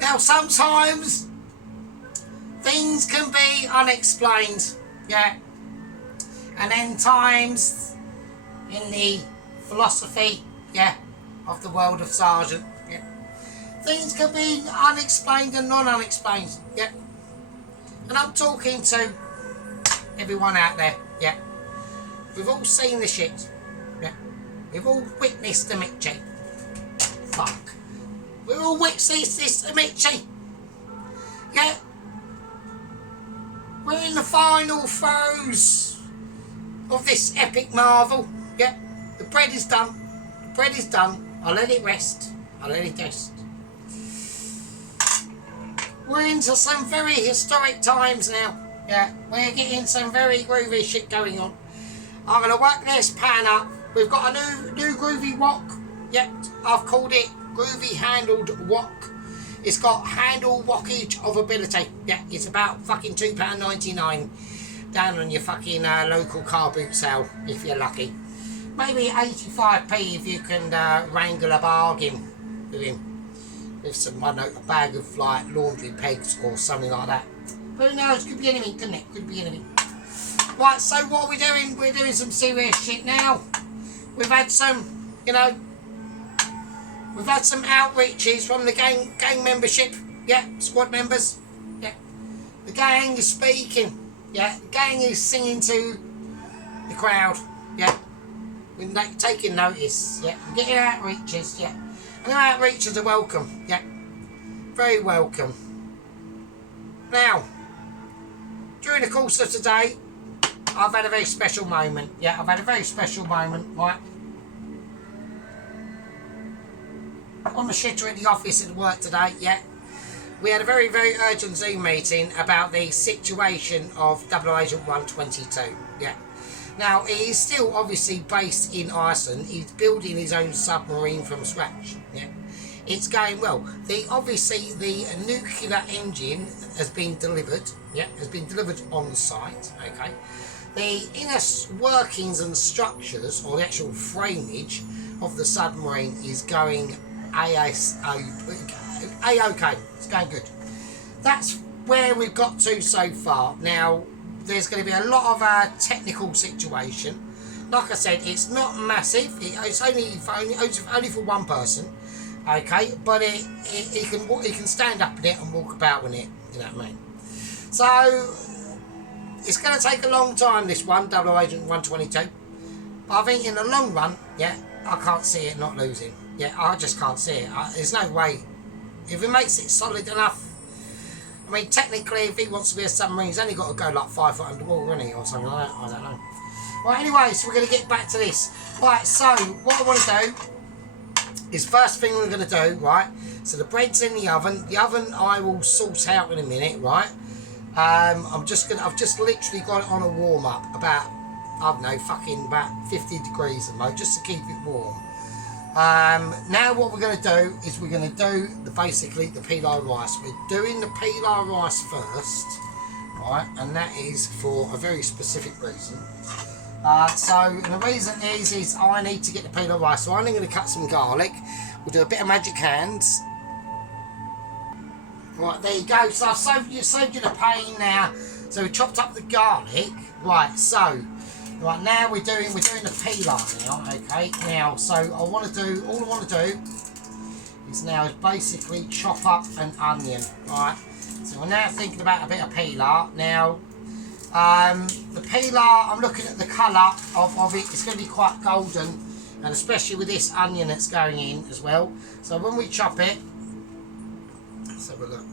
Now sometimes things can be unexplained, yeah, and then times in the philosophy, yeah, of the world of Sergeant, yeah, things can be unexplained and non-unexplained, yeah, and I'm talking to everyone out there, yeah, we've all seen the shit, yeah, we've all witnessed the Mitchie, fuck. We're all witnessed this, Amici. Yeah. We're in the final throes of this epic marvel. Yeah. The bread is done. The bread is done. I'll let it rest. I'll let it rest. We're into some very historic times now. Yeah. We're getting some very groovy shit going on. I'm going to work this pan up. We've got a new groovy wok. Yep. I've called it Groovy Handled Wok. It's got handle wokage of ability. Yeah, it's about fucking £2.99 down on your fucking local car boot sale if you're lucky. Maybe 85p if you can wrangle a bargain with him. With some, I don't know, a bag of like laundry pegs or something like that. Who knows? Could be anything, couldn't it? Could be anything. Right, so what are we doing? We're doing some serious shit now. We've had some, you know, we've had some outreaches from the gang membership, yeah, squad members, yeah. The gang is speaking, yeah. The gang is singing to the crowd, yeah. We're taking notice, yeah. We're getting outreaches, yeah. And the outreaches are welcome, yeah. Very welcome. Now, during the course of today, I've had a very special moment, yeah. I've had a very special moment, right. On the shitter in the office at work today, yeah, we had a very, very urgent Zoom meeting about the situation of Double Agent 122, yeah. Now, he is still obviously based in Iceland. He's building his own submarine from scratch, yeah. It's going well. Obviously, the nuclear engine has been delivered, yeah, has been delivered on site, okay. The inner workings and structures, or the actual frameage of the submarine is going A-OK, it's going good. That's where we've got to so far. Now, there's going to be a lot of technical situation. Like I said, it's not massive. It's only for one person, okay. But he can stand up in it and walk about in it. You know what I mean? So it's going to take a long time. This one, Double Agent 122. But I think in the long run, yeah, I can't see it not losing. Yeah, I just can't see it. There's no way. If he makes it solid enough, I mean, technically, if he wants to be a submarine, he's only got to go like 5 foot underwater, isn't he, or something like that? I don't know. Right, anyway, so we're going to get back to this. Right, so what I want to do is first thing we're going to do, right? So the bread's in the oven. The oven I will sort out in a minute, right? I've just literally got it on a warm up about, I don't know, fucking about 50 degrees at the moment, just to keep it warm. Now what we're going to do is we're going to do basically the pilau rice. We're doing the pilau rice first, right, and that is for a very specific reason. So the reason is I need to get the pilau rice, so I'm going to cut some garlic. We'll do a bit of magic hands. Right, there you go. So I've saved you the pain now. So we chopped up the garlic. Right, so right now we're doing the pilau now, okay? Now, so all I want to do is now basically chop up an onion, right? So we're now thinking about a bit of pilau. Now, The peeler, I'm looking at the colour of it. It's going to be quite golden, and especially with this onion that's going in as well. So when we chop it, let's have a look.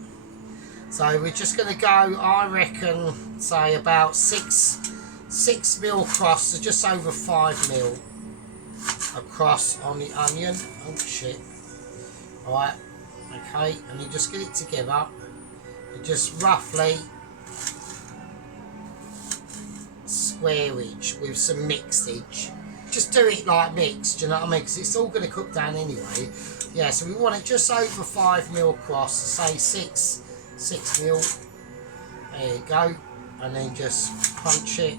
So we're just going to go, I reckon, say about 6 mil across, so just over 5 mil across on the onion. Oh shit. Alright, okay, and you just get it together. You just roughly squareage with some mixage. Just do it like mixed, you know what I mean? Because it's all going to cook down anyway. Yeah, so we want it just over 5 mil across, say 6 mil. There you go. And then just punch it.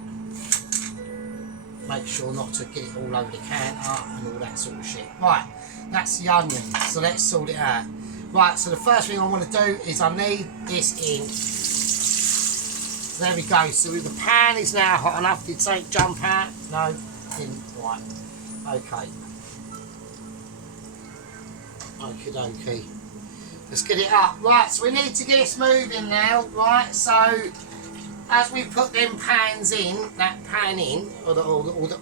Make sure not to get it all over the counter and all that sort of shit. Right, that's the onion. So let's sort it out. Right, so the first thing I want to do is I need this in. There we go. So the pan is now hot enough. Did something jump out? No, didn't. Right. Okay. Okie dokie. Let's get it up. Right, so we need to get this moving now. Right, so as we put them pans in, that pan in, or the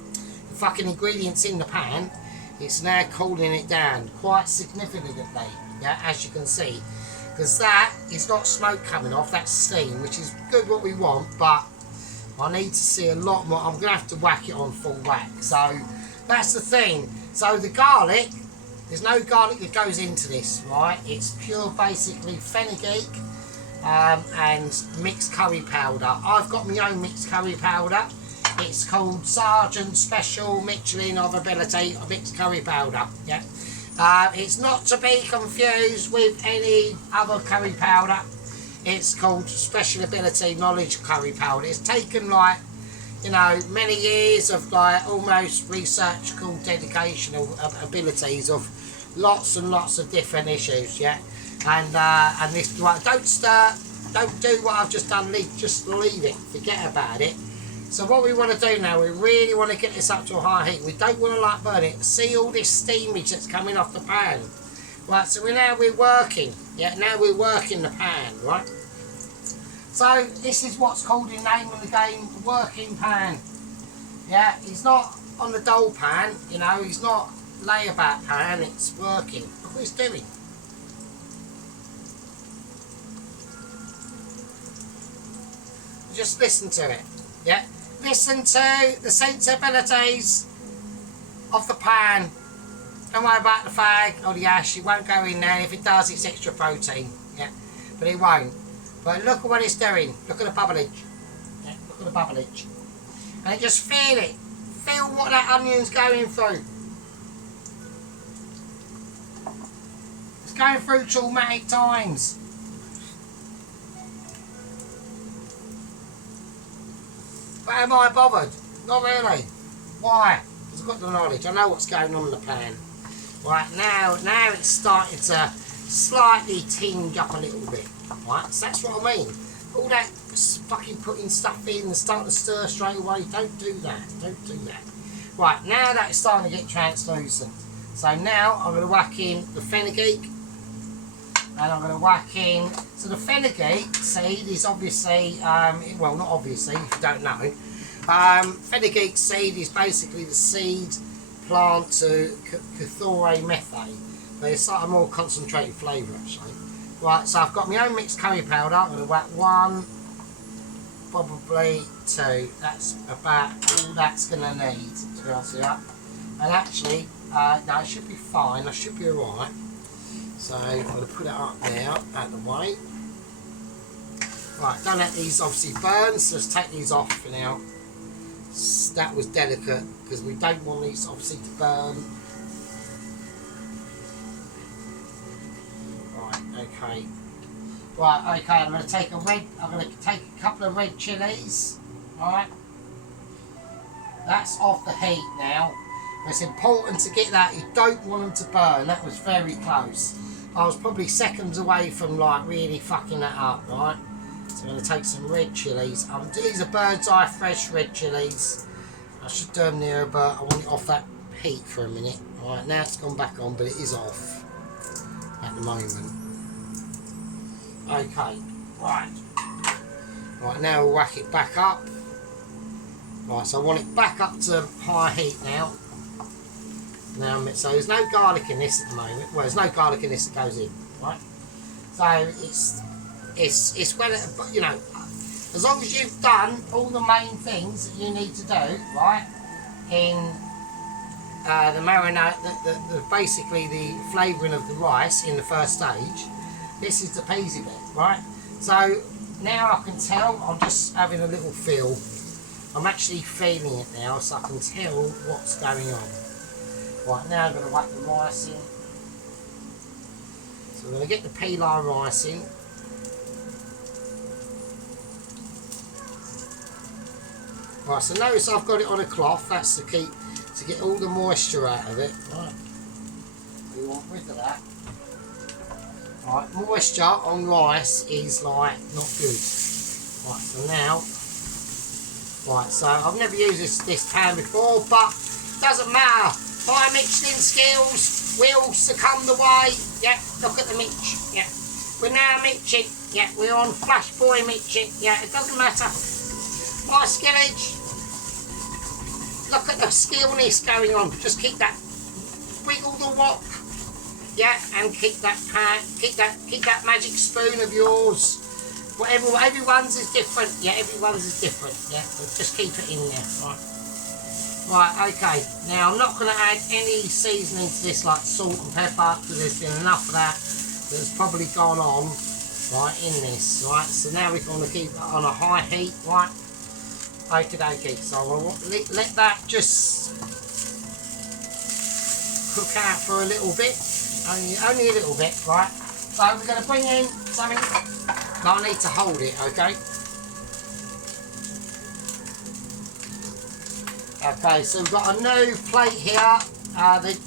fucking ingredients in the pan, it's now cooling it down quite significantly. Yeah, as you can see. Because that is not smoke coming off, that's steam, which is good what we want, but I need to see a lot more. I'm going to have to whack it on full whack. So that's the thing. So the garlic, there's no garlic that goes into this, right? It's pure basically fenugreek and mixed curry powder. I've got my own mixed curry powder. It's called Sergeant Special Michelin of Ability Mixed Curry Powder. Yeah. It's not to be confused with any other curry powder. It's called Special Ability Knowledge Curry Powder. It's taken like, you know, many years of like almost researchable dedication of abilities of lots and lots of different issues, yeah. And this, right, don't stir, don't do what I've just done, just leave it, forget about it. So what we want to do now, we really want to get this up to a high heat. We don't want to like burn it. See all this steamage that's coming off the pan. Right, so we're working. Yeah, now we're working the pan, right? So this is what's called in name of the game, the working pan. Yeah, he's not on the dull pan, you know, he's not layabout pan, it's working. Look what he's doing. Just listen to it. Yeah. Listen to the sensibilities of the pan. Don't worry about the fag or the ash, it won't go in there. If it does, it's extra protein. Yeah, but it won't. But look at what it's doing. Look at the bubblage. Yeah, look at the bubblage. And just feel it. Feel what that onion's going through. It's going through traumatic times. But am I bothered? Not really. Why? Because I've got the knowledge. I know what's going on in the pan. Right, now it's starting to slightly tinge up a little bit. Right, so that's what I mean. All that fucking putting stuff in and starting to stir straight away, don't do that. Don't do that. Right, now that's starting to get translucent. So now I'm going to whack in the fenugreek. And I'm going to whack in. So the fenugreek seed is obviously, well, not obviously, if you don't know. Fenugreek seed is basically the seed plant to cathore methane. But it's like a more concentrated flavour, actually. Right, so I've got my own mixed curry powder. I'm going to whack 1, probably 2. That's about all that's going to need, to be honest with you. And actually, no, it should be fine. I should be alright. So I'm going to put it up there, out of the way. Right, don't let these obviously burn, so let's take these off for now. That was delicate, because we don't want these obviously to burn. Right, okay. Right, okay, I'm going to take a couple of red chilies. Alright. That's off the heat now. It's important to get that, you don't want them to burn. That was very close. I was probably seconds away from like really fucking that up, right? So I'm going to take some red chilies. These are bird's eye fresh red chilies. I should do them there, but I want it off that heat for a minute. Right, now it's gone back on, but it is off at the moment. Okay, right. Right, now we'll whack it back up. Right, so I want it back up to high heat now. So there's no garlic in this at the moment. Well, there's no garlic in this that goes in, right? So it's when it, you know, as long as you've done all the main things that you need to do, right, in the marinade, basically the flavouring of the rice in the first stage. This is the peasy bit, right? So now I can tell. I'm just having a little feel. I'm actually feeling it now, so I can tell what's going on. Right, now I'm going to whack the rice in. So I'm going to get the pilar rice in. Right, so notice I've got it on a cloth. That's to get all the moisture out of it. Right, we want rid of that. Right, moisture on rice is like not good. Right, so now. Right, so I've never used this pan before, but doesn't matter. My mixing skills will succumb the way. Yeah, look at the mix. Yeah, we're now mixing. Yeah, we're on flash boy mixing. Yeah, it doesn't matter. My skillage. Look at the skillness going on. Just keep that. Wiggle the wok. Yeah, and keep that pan. Keep that magic spoon of yours. Whatever, everyone's is different. Yeah, everyone's is different. Yeah, but just keep it in there. Right. Right, okay. Now I'm not going to add any seasoning to this, like salt and pepper, because there's been enough of that that's probably gone on, right, in this. Right, so now we're going to keep it on a high heat, right. Okay, so I'll let that just cook out for a little bit, only a little bit, right. So we're going to bring in something. I need to hold it, okay? Okay, so we've got a new plate here.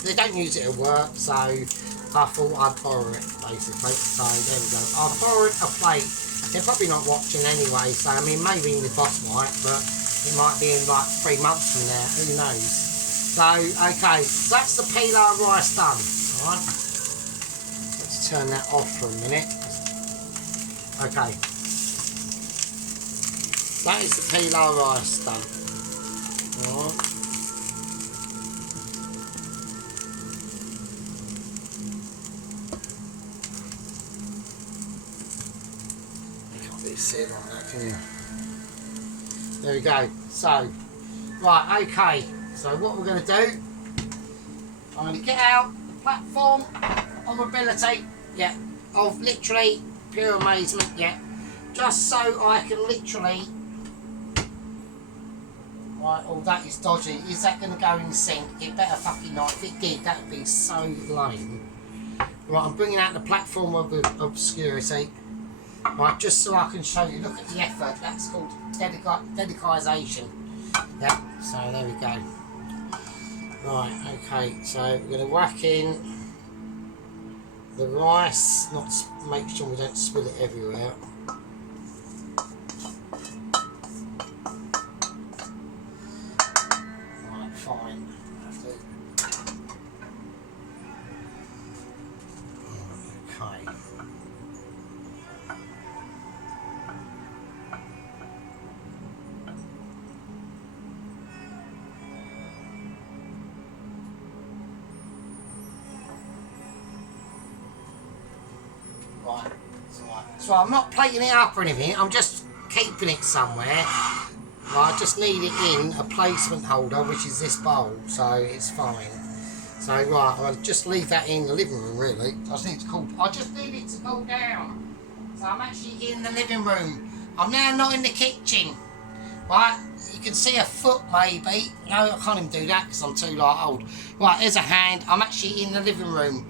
They don't use it at work, so I thought I'd borrow it, basically. So there we go. I've borrowed a plate. They're probably not watching anyway, so I mean, maybe the boss might, but it might be in like 3 months from now, who knows. So, okay, so that's the pilar rice done, alright? Let's turn that off for a minute. Okay, that is the pilar rice done. Alright. You can't really see it like that, can you? There we go. So, right, okay. So what we're going to do, I'm going to get out the platform of ability, yeah, of literally pure amazement, yeah, just so I can literally, right, oh that is dodgy, is that going to go in the sink? It better fucking not. If it did, that would be so lame. Right, I'm bringing out the platform of obscurity, right, just so I can show you. Look at the effort. That's called dedication. Yeah, so there we go. Right, okay, so we're going to whack in the rice, make sure we don't spill it everywhere. Right, fine. Okay. Right, so I'm not plating it up or anything, I'm just keeping it somewhere. I just need it in a placement holder, which is this bowl, so it's fine. So right, I'll just leave that in the living room really. I just need it to cool down. So I'm actually in the living room. I'm now not in the kitchen. Right, you can see a foot maybe. No, I can't even do that because I'm too like old. Right, there's a hand. I'm actually in the living room.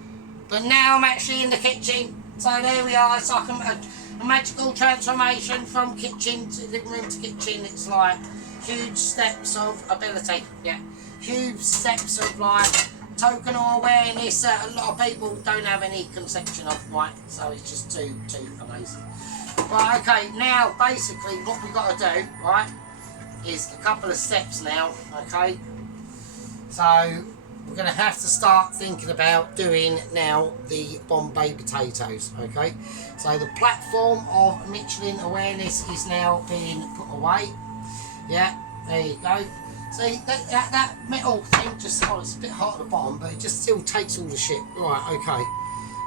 But now I'm actually in the kitchen. So there we are. It's like a magical transformation from kitchen to living room to kitchen. It's like huge steps of ability. Yeah, huge steps of like token or awareness that a lot of people don't have any conception of. Right, so it's just too amazing. Right, okay. Now basically what we've got to do, right, is a couple of steps now. Okay. So we're going to have to start thinking about doing now the Bombay potatoes. Okay, so the platform of Michelin awareness is now being put away. Yeah, there you go. See, that metal thing just, oh, it's a bit hot at the bottom, but it just still takes all the shit. Right, okay.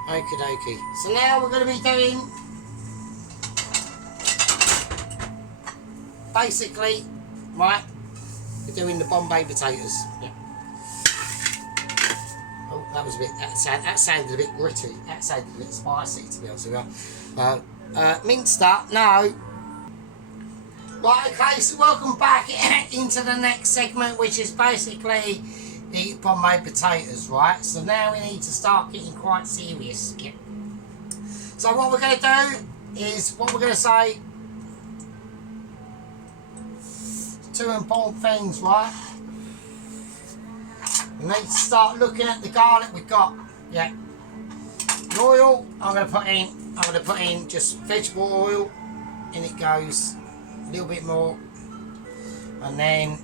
Okie dokie. So now we're going to be doing, basically, right, we're doing the Bombay potatoes. Yeah. Oh, that was a bit, that sounded a bit gritty. That sounded a bit spicy, to be honest with you. Minced up, no. Right, okay, so welcome back into the next segment, which is basically the Bombay potatoes, right? So now we need to start getting quite serious. Yeah. So what we're going to do is, what we're going to say, two important things, right? We need to start looking at the garlic we've got. Yeah. The oil, I'm going to put in just vegetable oil, in it goes. A little bit more, and then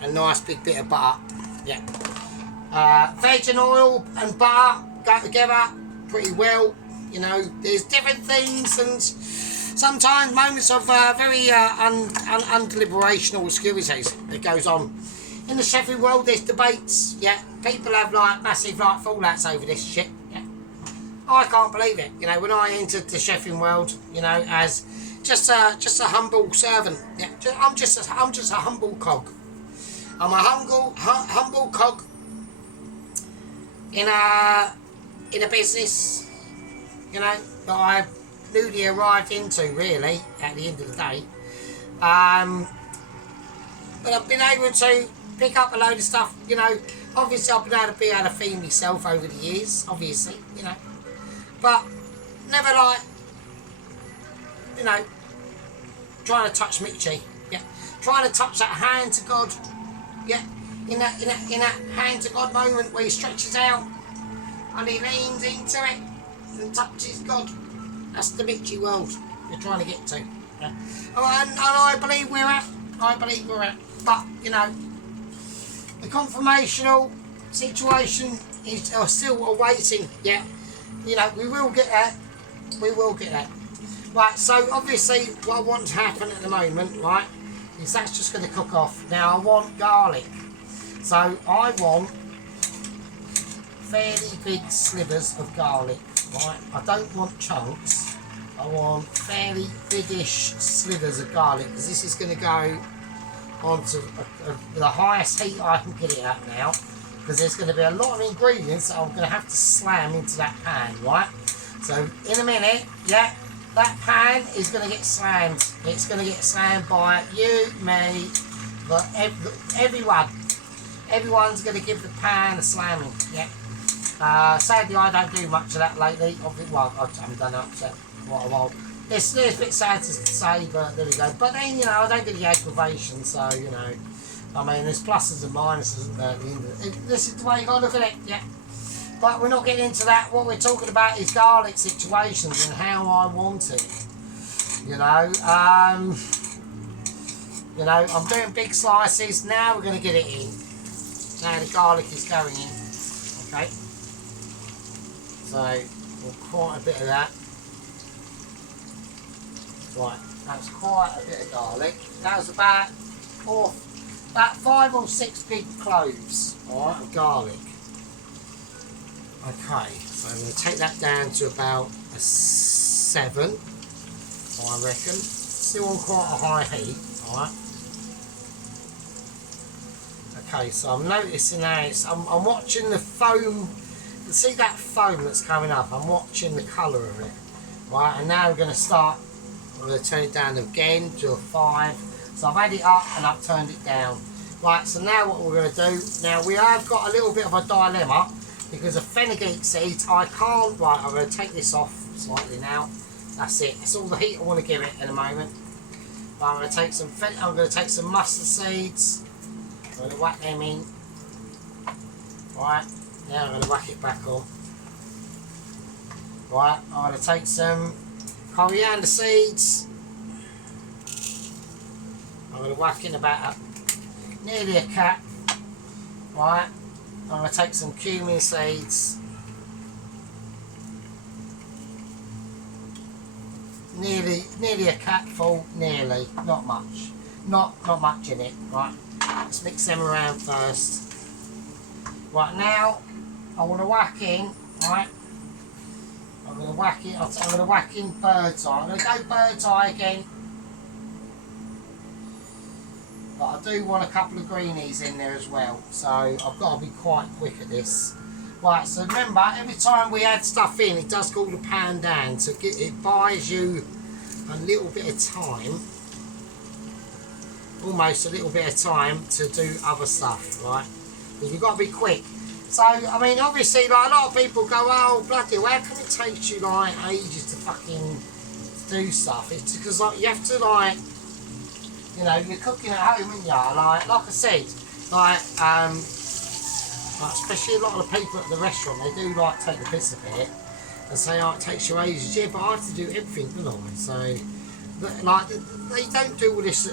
a nice big bit of butter. Yeah, veg and oil and butter go together pretty well. You know, there's different things, and sometimes moments of very undeliberational obscurities that goes on in the chefing world. There's debates. Yeah, people have like massive like fallouts over this shit. Yeah, I can't believe it. You know, when I entered the chefing world, you know, as just a humble servant. Yeah, I'm just a humble cog. I'm a humble cog in a business, you know, that I newly arrived into. Really, at the end of the day, but I've been able to pick up a load of stuff. You know, obviously I've been able to feed myself over the years. Obviously, you know, but never like, you know, trying to touch Mitchie, yeah, trying to touch that hand to God, yeah, in that hand to God moment where he stretches out and he leans into it and touches God. That's the Mitchie world you're trying to get to. Yeah. And I believe we're at. But you know, the confirmational situation is still awaiting. Yeah, you know, we will get that. We will get that. Right, so obviously what I want to happen at the moment, right, is that's just going to cook off. Now I want garlic. So I want fairly big slivers of garlic, right? I don't want chunks. I want fairly biggish slivers of garlic, because this is going to go onto the highest heat I can get it at now, because there's going to be a lot of ingredients that I'm going to have to slam into that pan, right? So in a minute, yeah, that pan is going to get slammed. It's going to get slammed by you, me, but everyone. Everyone's going to give the pan a slamming. Yeah. Sadly, I don't do much of that lately. Well, I haven't done that for quite a while. It's a bit sad to say, but there we go. But then, you know, I don't get the aggravation, so, you know, I mean, there's pluses and minuses, isn't there, at the end of it. This is the way you got to look at it. Yeah. But we're not getting into that. What we're talking about is garlic situations and how I want it. You know, I'm doing big slices. Now we're going to get it in. Now the garlic is going in. Okay. So, quite a bit of that. Right, that's quite a bit of garlic. That was about 5 or 6 big cloves, alright, of garlic. Okay, so I'm going to take that down to about a 7, I reckon. Still on quite a high heat, alright. Okay, so I'm noticing now, I'm watching the foam. You see that foam that's coming up? I'm watching the colour of it, right? And now we're going to start. I'm going to turn it down again to a 5. So I've had it up and I've turned it down. Right, so now what we're going to do, now we have got a little bit of a dilemma, because of fenugreek seeds, I can't, right, I'm going to take this off slightly now. That's it, that's all the heat I want to give it in a moment. Right, I'm going to take some mustard seeds, I'm going to whack them in. Right, now I'm going to whack it back on. Right, I'm going to take some coriander seeds. I'm going to whack in about nearly a cap. Right, I'm going to take some cumin seeds. Nearly a capful, nearly, not much. Not much in it, right? Let's mix them around first. Right, now I want to whack in, right? I'm going to whack in bird's eye. I'm going to go bird's eye again. But I do want a couple of greenies in there as well, so I've got to be quite quick at this. Right, so remember, every time we add stuff in, it does call the pan down, so it buys you a little bit of time, almost a little bit of time to do other stuff, right? Because we've got to be quick. So, I mean, obviously, like, a lot of people go, oh, bloody hell, how can it take you, like, ages to fucking do stuff? It's because, like, you have to, like, you know, you're cooking at home, aren't you? Like I said, like especially a lot of the people at the restaurant, they do like take the piss a bit and say, oh, it takes you ages. Yeah, but I have to do everything, don't I? So, but, like, they don't do all this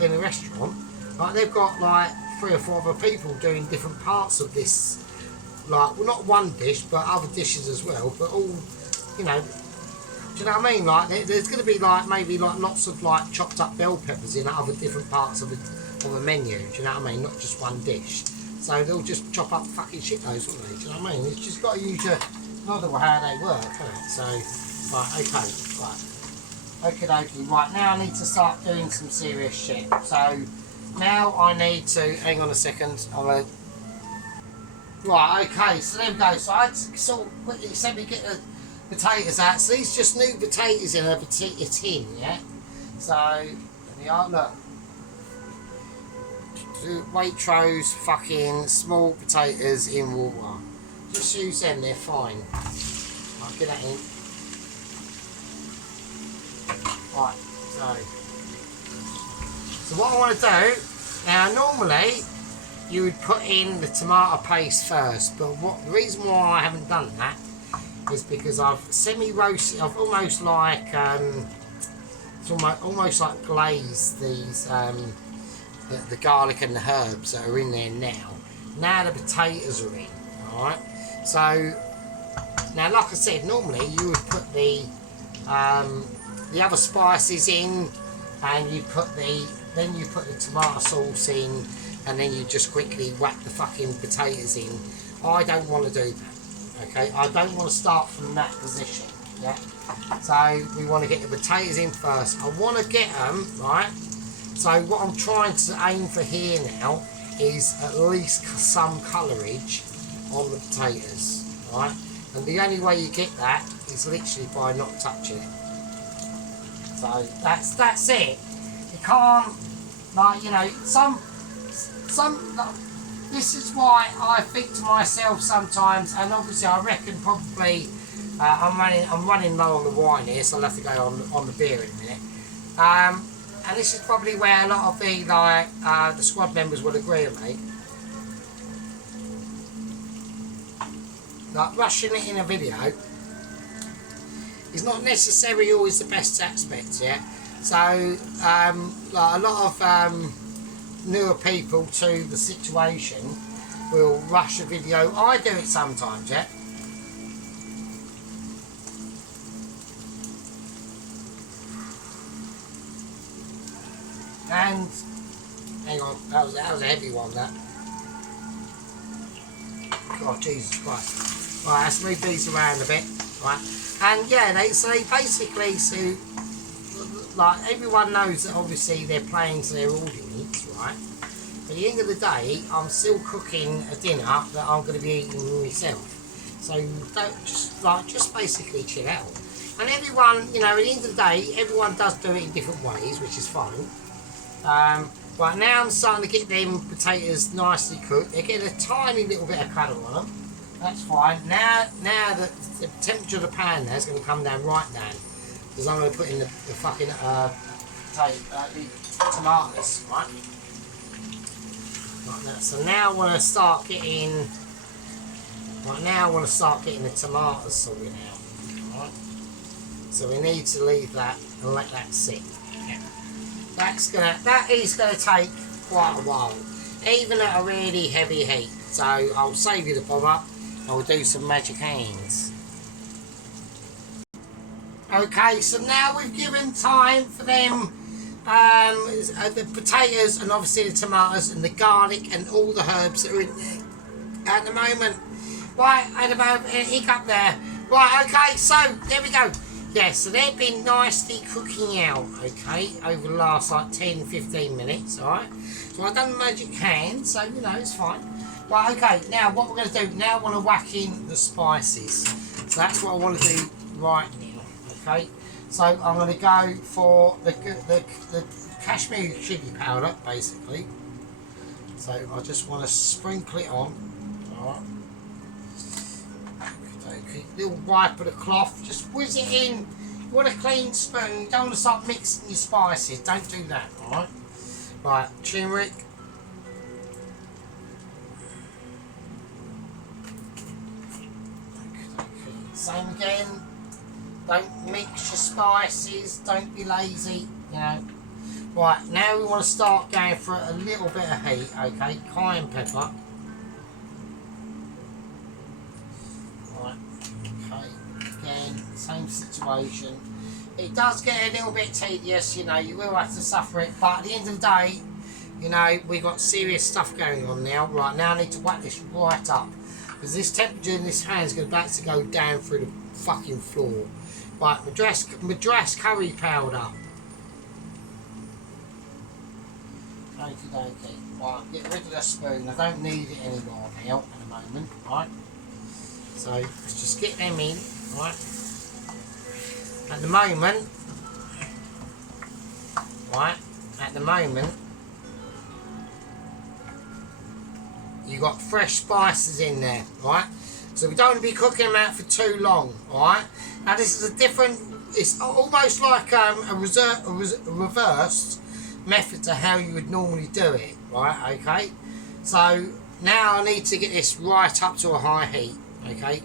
in a restaurant. Like, they've got like 3 or 4 other people doing different parts of this. Like, well, not one dish, but other dishes as well. But all, you know. Do you know what I mean? Like, there's going to be like maybe like lots of like chopped up bell peppers in other different parts of a menu. Do you know what I mean? Not just one dish. So they'll just chop up fucking shitloads, won't they? Do you know what I mean? It's just got to use your knowledge of how they work, isn't it? So, right, okay, right, okay, dokie. Right, now I need to start doing some serious shit. So now I need to hang on a second. Right, okay. So there we go. So I had to sort of quickly let me get the potatoes out. So these just new potatoes in a tin, yeah? So, there we are, look. Waitrose fucking small potatoes in water. Just use them, they're fine. Right, get that in. Right, so what I want to do, now normally you would put in the tomato paste first, but the reason why I haven't done that is because I've semi-roasted, I've almost like, it's almost like glazed these, the garlic and the herbs that are in there now. Now the potatoes are in, alright? So, now like I said, normally you would put the other spices in, and then you put the tomato sauce in, and then you just quickly whack the fucking potatoes in. I don't want to do that, okay? I don't want to start from that position, yeah? So we want to get the potatoes in first. I want to get them, right? So what I'm trying to aim for here now is at least some colourage on the potatoes, right? And the only way you get that is literally by not touching it. So that's it. You can't, like, you know, this is why I think to myself sometimes, and obviously I reckon probably I'm running low on the wine here, so I'll have to go on the beer in a minute. And this is probably where a lot of the squad members will agree with me. Like, rushing it in a video is not necessarily always the best aspect, yeah? So, like a lot of newer people to the situation will rush a video. I do it sometimes, yeah? And, hang on, that was a heavy one, that. God, Jesus Christ. Right, let's move these around a bit, right? And yeah, they basically, so, like, everyone knows that obviously they're playing to their audience, right? But at the end of the day, I'm still cooking a dinner that I'm going to be eating myself. So don't just basically chill out. And everyone, you know, at the end of the day, everyone does do it in different ways, which is fine. Right now I'm starting to get them potatoes nicely cooked. They're getting a tiny little bit of colour on them. That's fine. Now the temperature of the pan there is going to come down right down, because I'm going to put in the fucking the tomatoes, right? Like that. So now I want to start getting. Right now I want to start getting the tomatoes sorted out. Right. So we need to leave that and let that sit. That is going to take quite a while. even at a really heavy heat. So I'll save you the bother. I'll do some magic hands. Okay, so now we've given time for them, the potatoes and obviously the tomatoes and the garlic and all the herbs that are in there at the moment. Right, at the moment, hiccup there. Right, okay, so there we go. Yeah, so they've been nicely cooking out, okay, over the last like 10-15 minutes, alright. So I've done the magic hand, so you know, it's fine. Right, okay, now what we're going to do, now I want to whack in the spices. So that's what I want to do right now. Okay, so I'm going to go for the Kashmir chili powder, basically. So I just want to sprinkle it on. Alright. Okay, little wipe of the cloth, just whiz it in. You want a clean spoon, you don't want to start mixing your spices, don't do that, alright? Right, turmeric. Okay. Same again. Don't mix your spices, don't be lazy, you know. Right, now we want to start going for a little bit of heat, okay, cayenne pepper. Right, okay, again, same situation. It does get a little bit tedious, you know, you will have to suffer it, but at the end of the day, you know, we've got serious stuff going on now. Right, now I need to whack this right up, because this temperature in this hand is going to go down through the fucking floor. Right, Madras curry powder. Okie dokie. Right, get rid of the spoon. I don't need it anymore now at the moment. Right. So let's just get them in. Right. At the moment. Right. At the moment. You got fresh spices in there. Right. So we don't want to be cooking them out for too long, alright? Now this is a different, it's almost like a reversed method to how you would normally do it, right, okay? So now I need to get this right up to a high heat, okay?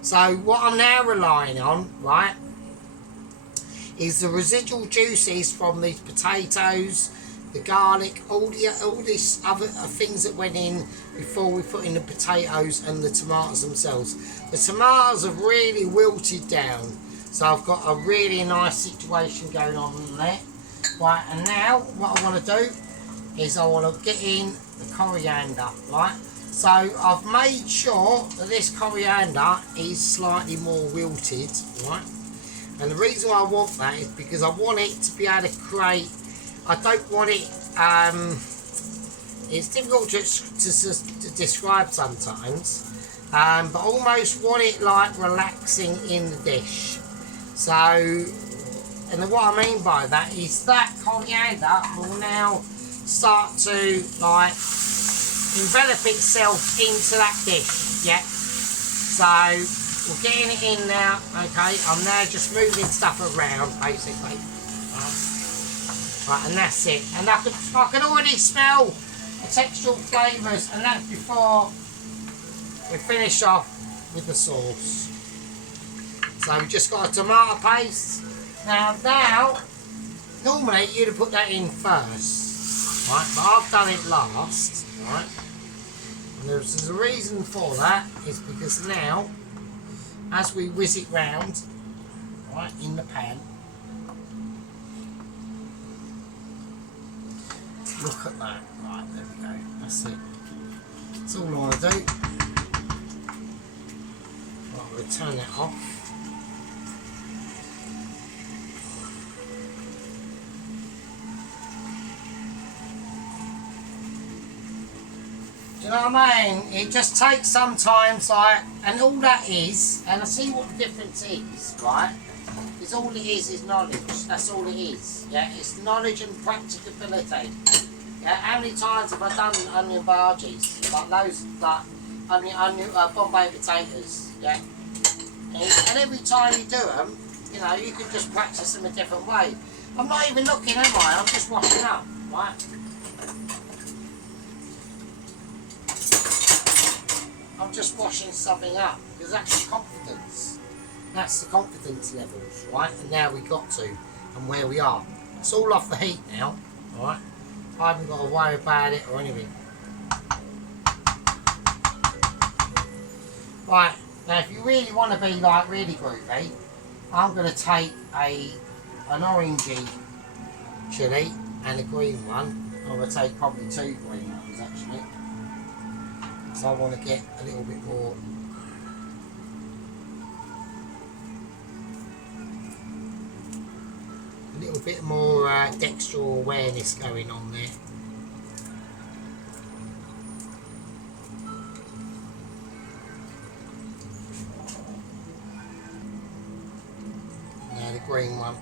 So what I'm now relying on, right, is the residual juices from these potatoes, the garlic, all these other things that went in before we put in the potatoes and the tomatoes themselves. The tomatoes have really wilted down, so I've got a really nice situation going on there. Right, and now what I want to do is I want to get in the coriander, right? So I've made sure that this coriander is slightly more wilted, right? And the reason why I want that is because I want it to be able to create, I don't want it, it's difficult to describe sometimes, but almost want it like relaxing in the dish. So, and what I mean by that is that coriander will now start to like envelop itself into that dish, yeah? So, we're getting it in now, okay? I'm now just moving stuff around, basically. Right, and that's it. And I can already smell the textural flavours, and that's before we finish off with the sauce. So we've just got a tomato paste. Now, normally you'd have put that in first, right? But I've done it last, right? And there's a reason for that, is because now, as we whiz it round, right, in the pan, look at that. Right, there we go. That's it. That's all I want to do. Right, we'll turn that off. Do you know what I mean? It just takes sometimes, like, and all that is, and I see what the difference is, right? Is all it is knowledge. That's all it is. Yeah, it's knowledge and practicability. Yeah, how many times have I done onion bhaji's? Like those, like onion Bombay potatoes. Yeah, and every time you do them, you know, you can just practice them a different way. I'm not even looking, am I? I'm just washing up, right? I'm just washing something up because that's the confidence. That's the confidence levels, right? And now we got to, and where we are. It's all off the heat now, right? I haven't got to worry about it or anything. Right, now if you really want to be like really groovy, I'm going to take an orangey chilli and a green one. I'm going to take probably 2 green ones actually, because I want to get a little bit more. A little bit more textural awareness going on there. Now the green one.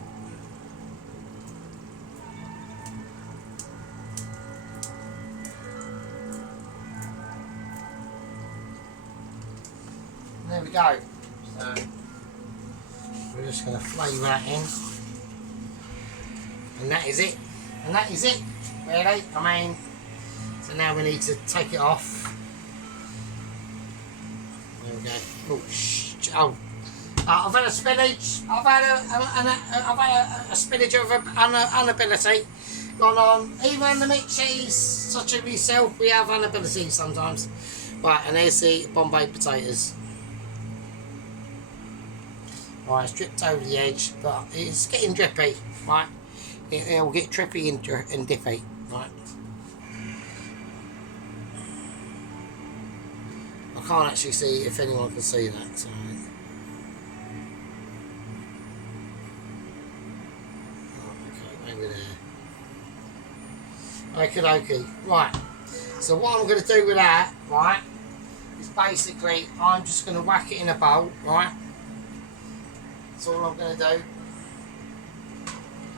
There we go. So we're just going to flavour that in. And that is it. And that is it, really. I mean, so now we need to take it off. There we go. Oh, I've had a spillage. I've had a spillage of inability gone on. Even the Mitchies, such as myself, we have inability sometimes. Right, and there's the Bombay potatoes. Right, it's dripped over the edge, but it's getting drippy. Right. It'll get trippy and diffy, right? I can't actually see if anyone can see that, so. Oh, okay, maybe there. Okay, right. So what I'm going to do with that, right, is basically I'm just going to whack it in a bowl, right? That's all I'm going to do.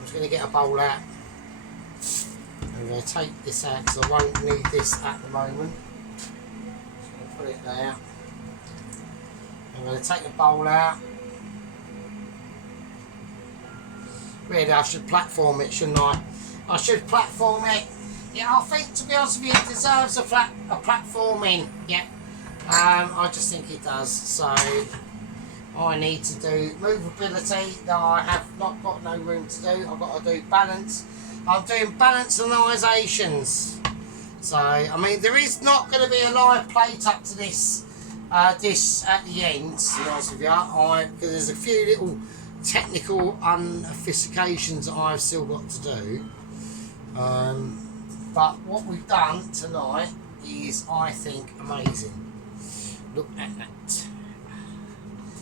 I'm going to get a bowl out. I'm going to take this out because I won't need this at the moment. Just going to put it there. I'm going to take the bowl out. Really, I should platform it, shouldn't I? I should platform it. Yeah, I think, to be honest with you, it deserves a platforming. Yeah, I just think it does. So I need to do movability that I have not got no room to do. I've got to do balance. I'm doing balancizations. So, I mean, there is not going to be a live plate up to this dish at the end, to be honest with you. Because there's a few little technical unsophistications that I've still got to do. But what we've done tonight is, I think, amazing. Look at that.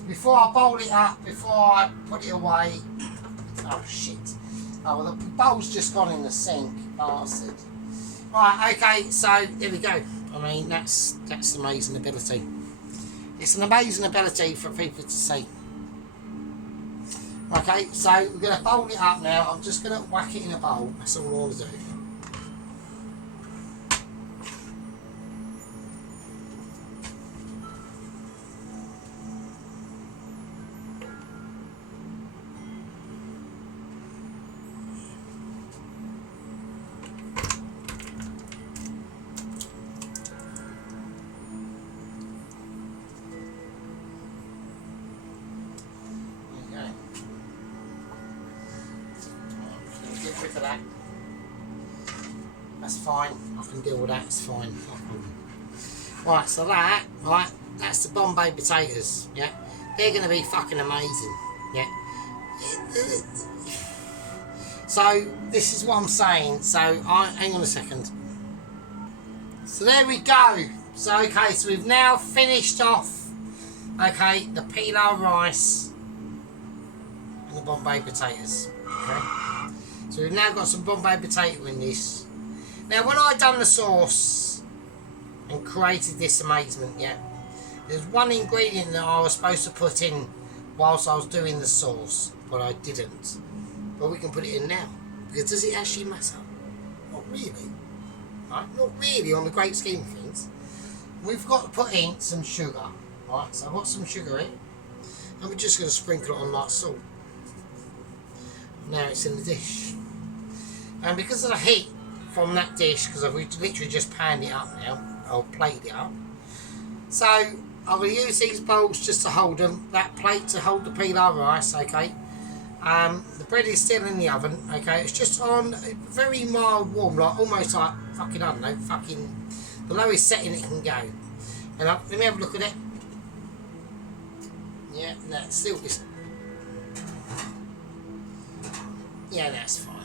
Before I bowl it up, before I put it away, oh shit, oh well, the bowl's just gone in the sink, bastard. Right, okay, so there we go. I mean, that's amazing ability. It's an amazing ability for people to see. Okay, so we're going to bowl it up now. I'm just going to whack it in a bowl, that's all I want to do. For that. That's fine, I can deal with that, it's fine. Right, so that, right, that's the Bombay potatoes, yeah? They're going to be fucking amazing, yeah? So, this is what I'm saying, so, hang on a second. So there we go. So, okay, so we've now finished off, okay, the pilau rice and the Bombay potatoes, okay? So we've now got some Bombay potato in this. Now when I done the sauce and created this amazement, yeah, there's one ingredient that I was supposed to put in whilst I was doing the sauce, but I didn't. But we can put it in now. Because does it actually matter? Not really. Right? Not really on the great scheme of things. We've got to put in some sugar. Right? So I've got some sugar in. And we're just going to sprinkle it on like salt. Now it's in the dish. And because of the heat from that dish, because I've literally just panned it up now, or plated it up, so I'm going to use these bowls just to hold them, that plate to hold the pilau rice, okay. The bread is still in the oven, okay, it's just on very mild warm, like almost like fucking, I don't know, fucking the lowest setting it can go. And let me have a look at it. Yeah, that's still just. Yeah, that's fine.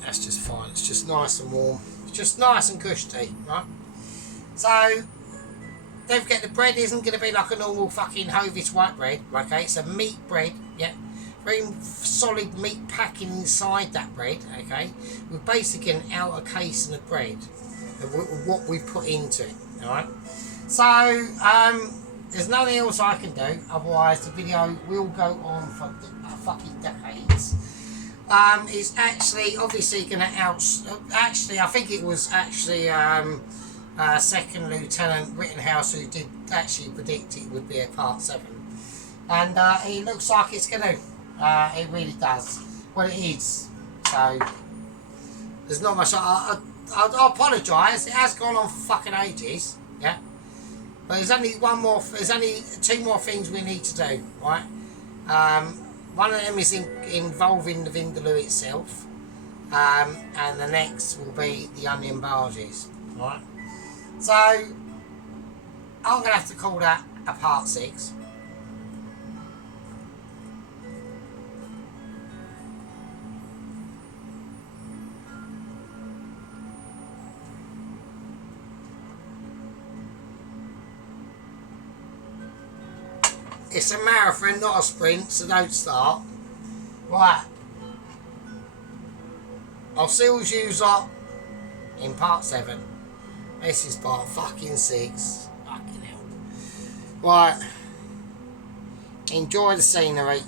That's just fine. It's just nice and warm. It's just nice and cushy, right? So, don't forget the bread isn't going to be like a normal fucking Hovis white bread, okay? It's a meat bread, yeah? Very solid meat packing inside that bread, okay? With basically an outer casing of bread, of what we put into it, alright? So, there's nothing else I can do, otherwise the video will go on for fucking decades. It's actually obviously going to actually, I think it was actually Second Lieutenant Rittenhouse who did actually predict it would be a part 7, and it looks like it's going to. It really does. Well, it is. So there's not much. I apologise. It has gone on for fucking ages. Yeah. But there's only one more. There's only 2 more things we need to do. Right. One of them is involving the Vindaloo itself, and the next will be the onion barges. Right. So I'm gonna have to call that a part 6. It's a marathon, not a sprint, so don't start. Right. I'll see you lot in part 7. This is part fucking 6. Fucking hell. Right. Enjoy the scenery.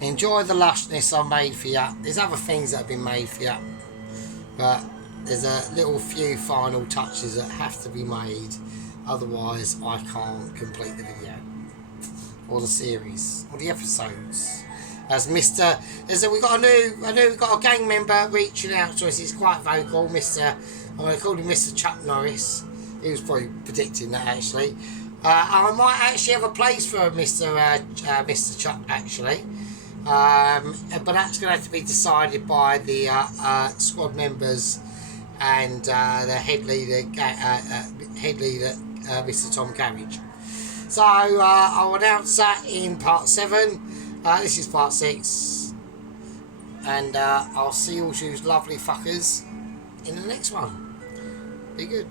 Enjoy the lushness I made for you. There's other things that have been made for you. But there's a little few final touches that have to be made. Otherwise, I can't complete the video or the series or the episodes. As Mr. We got a gang member reaching out to us. He's quite vocal, Mr. I'm going to call him Mr. Chuck Norris. He was probably predicting that actually. I might actually have a place for Mr. Chuck actually, but that's going to have to be decided by the squad members and the head leader, Mr. Tom Carriage. So I'll announce that in part 7. This is part 6, and I'll see all you lovely fuckers in the next one. Be good.